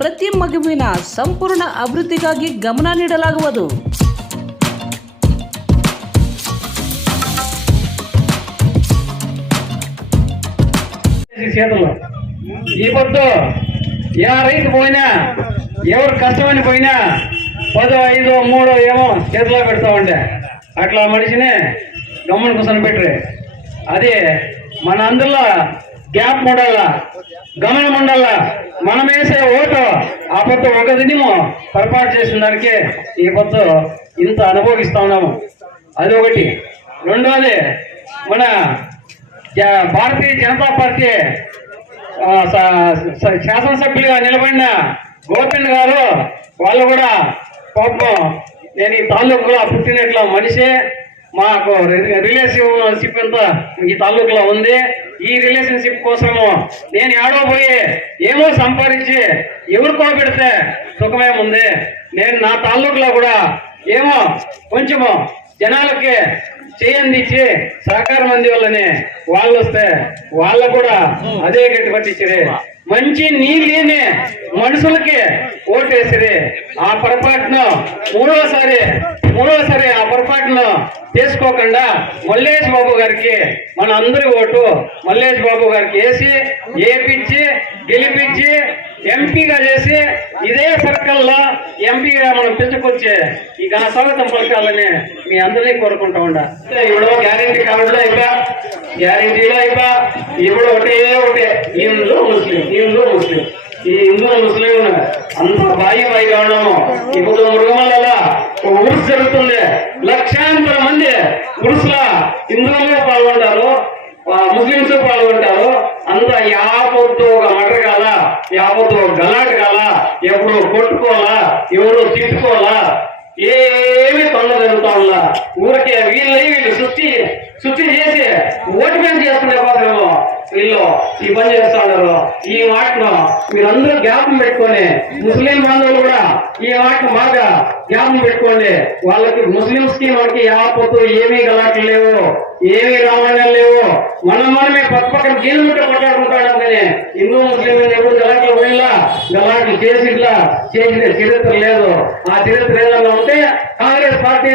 ಪ್ರತಿ ಮಗುವಿನ ಸಂಪೂರ್ಣ ಅಭಿವೃದ್ಧಿಗಾಗಿ ಗಮನ ನೀಡಲಾಗುವುದು చేతుల్లో ఈ పొద్దు ఏ రైతు పోయినా ఎవరు కష్టమని పోయినా పదో ఐదో మూడో ఏమో చేతిలో పెడతా ఉంటే అట్లా మనిషిని గమ్మని కూర్చొని పెట్టరు అది మన అందులో గ్యాప్ ఉండాల గమనం ఉండాల మనం వేసే ఓటు ఆ పొత్తు ఒక దినము పొరపాటు చేసిన దానికే ఈ పొత్తు ఇంత అనుభవిస్తా ఉన్నాము. అది ఒకటి. రెండోది మన భారతీయ జనతా పార్టీ శాసనసభ్యులుగా నిలబడిన గోపిన్ గారు వాళ్ళు కూడా పాపం నేను ఈ తాలూకులో పుట్టినట్లు మనిషే. మాకు రిలేషన్షిప్ అంతా ఈ తాలూకులో ఉంది. ఈ రిలేషన్షిప్ కోసము నేను ఏడో పోయి ఏమో సంపాదించి ఎవరికో పెడితే సుఖమేముంది నేను నా తాలూకులో కూడా ఏమో కొంచెము జనాలకి చేయందిచ్చి సహకారం అంది వాళ్ళని వాళ్ళు వస్తే వాళ్ళ కూడా అదే గట్టి పట్టించిరి మంచి నీళ్ళని మనుషులకి ఓటేసిరి. ఆ పొరపాటును మూడోసారి మూడోసారి ఆ పొరపాటును చేసుకోకుండా మల్లేష్ బాబు గారికి మన అందరి ఓటు. మల్లేష్ బాబు గారికి వేసి ఏపిచ్చి గెలిపించి ఎంపీగా చేసి ఇదే సర్కిల్లో ఎంపీగా మనం పిలుచుకొచ్చి ఈ ఘన స్వాగతం పలకాలని మీ అందరినీ కోరుకుంటా ఉండ. ఇప్పుడు గ్యారంటీ కార్డులో ఇంకా గ్యారంటీలో అయిపో ఇప్పుడు ఒకటే ఒకటే. హిందూ ముస్లిం హిందూ ముస్లిం. ఈ హిందూ ముస్లిం అంత బాయి బాయిగా ఉన్నాము. ఇప్పుడు మృగమల్ల ఒక ఉరుసు జరుగుతుంది. లక్షాంతర మంది ఉరుసుల హిందువులు పాల్గొంటారు. ముస్లింస్ పాల్గొంటారు. అంత యాపొద్దు ఒక మటర్ కాల యాపొద్దు ఒక గలాట్ కాల ఎప్పుడు కొట్టుకోవాలా ఎవరు తిట్టుకోవాలా ఏమి తొందర జరుగుతా ఉందా ఊరికే వీళ్ళని వీళ్ళు శుద్ధి శుద్ధి చేసి ఓటు మీద చేసుకునే వీళ్ళు ఈ పని చేస్తా ఉన్నారు. ఈ మాటను మీరందరూ జ్ఞాపకం పెట్టుకొని ముస్లిం బాంధవులు కూడా ఈ మాటను బాగా జ్ఞాపం పెట్టుకోండి. వాళ్ళకి ముస్లింస్కి మనకి యాపొద్దు ఏమీ గలాట్లు లేవు ఏమీ రామాయణాలు లేవు. మనం మనమే పక్క పక్కన గీలుముట్ట కొట్లాడుకుంటాడు కానీ హిందూ ముస్లిం ఎప్పుడు గలాట్లు పోయిలా గలాట్లు చేసిట్లా చేసిన చరిత్ర లేదు. ఆ చరిత్ర ఏదన్నా ఉంటే కాంగ్రెస్ పార్టీ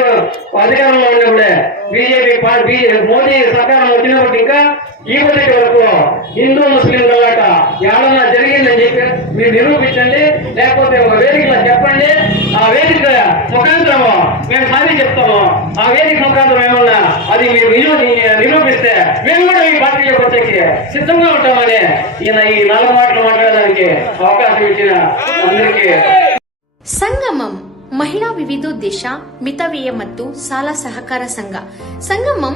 అధికారంలో ఉన్నప్పుడే బీజేపీ పార్టీ మోదీ సర్కారం వచ్చినప్పుడు ఇంకా ఈ మొదటి వరకు హిందూ ముస్లిం గలాట ఏడన్నా జరిగిందని చెప్పి మీరు నిరూపించండి లేకపోతే ఒక వేదికలో చెప్పండి ఆ వేదిక ముఖాంతరము మేము సాధి చెప్తాము ఆ వేదిక ముఖాంతరం ఏమన్నా అది మీరు నిరూ- నిరూపిస్తే మేము కూడా ఈ పార్టీలోకి వచ్చేకి సిద్ధంగా ఉంటామని ఈయన ఈ నాలుగు మాటలు మాట్లాడడానికి అవకాశం ఇచ్చిన అందరికీ ಸಂಗಮಂ ಮಹಿಳಾ ವಿವಿಧೋದ್ದೇಶ ಮಿತವ್ಯಯ ಮತ್ತು ಸಾಲ ಸಹಕಾರ ಸಂಘ ಸಂಗಮಂ